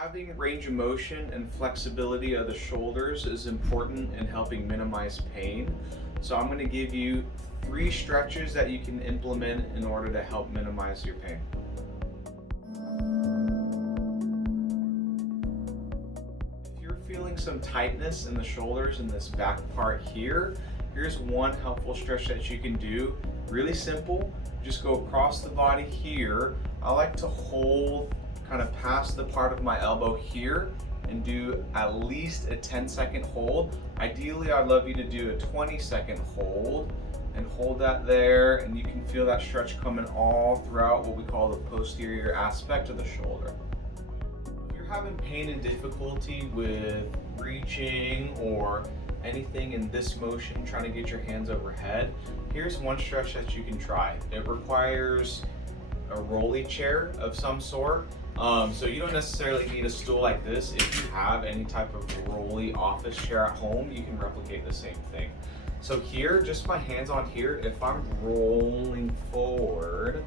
Having range of motion and flexibility of the shoulders is important in helping minimize pain. So I'm going to give you 3 stretches that you can implement in order to help minimize your pain. If you're feeling some tightness in the shoulders in this back part here, here's one helpful stretch that you can do. Really simple. Just go across the body here. I like to hold kind of past the part of my elbow here and do at least a 10-second hold. Ideally, I'd love you to do a 20-second hold and hold that there, and you can feel that stretch coming all throughout what we call the posterior aspect of the shoulder. If you're having pain and difficulty with reaching or anything in this motion, trying to get your hands overhead, here's one stretch that you can try. It requires a rolly chair of some sort. So you don't necessarily need a stool like this. If you have any type of rolly office chair at home, you can replicate the same thing. So here, just my hands on here, if I'm rolling forward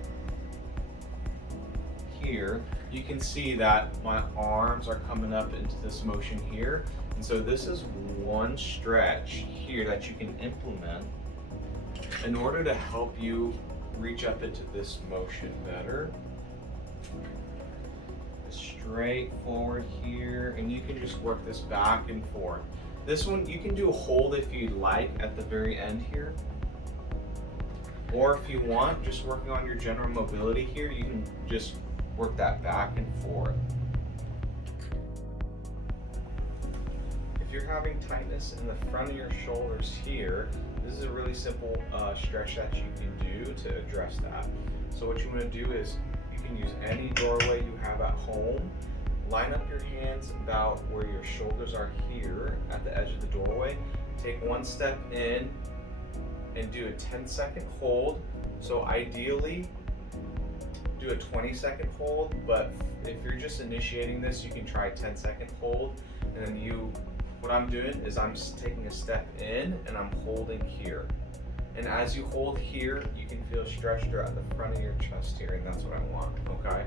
here, you can see that my arms are coming up into this motion here. And so this is one stretch here that you can implement in order to help you reach up into this motion better. Straight forward here, and you can just work this back and forth. This one you can do a hold if you'd like at the very end here, or if you want, just working on your general mobility here, you can just work that back and forth. If you're having tightness in the front of your shoulders here, this is a really simple stretch that you can do to address that. So what you want to do is you can use any doorway you have at home. Line up your hands about where your shoulders are here at the edge of the doorway. Take one step in and do a 10-second hold. So ideally, do a 20-second hold, but if you're just initiating this, you can try a 10-second hold. And then what I'm doing is I'm just taking a step in and I'm holding here. And as you hold here, you can feel stretch throughout the front of your chest here, and that's what I want, okay?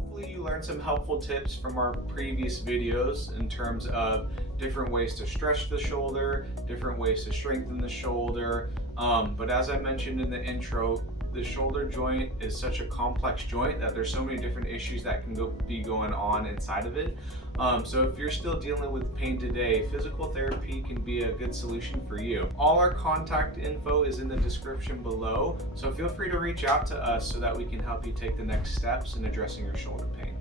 Hopefully you learned some helpful tips from our previous videos in terms of different ways to stretch the shoulder, different ways to strengthen the shoulder. But as I mentioned in the intro, the shoulder joint is such a complex joint that there's so many different issues that can be going on inside of it. So if you're still dealing with pain today, physical therapy can be a good solution for you. All our contact info is in the description below, so feel free to reach out to us so that we can help you take the next steps in addressing your shoulder pain.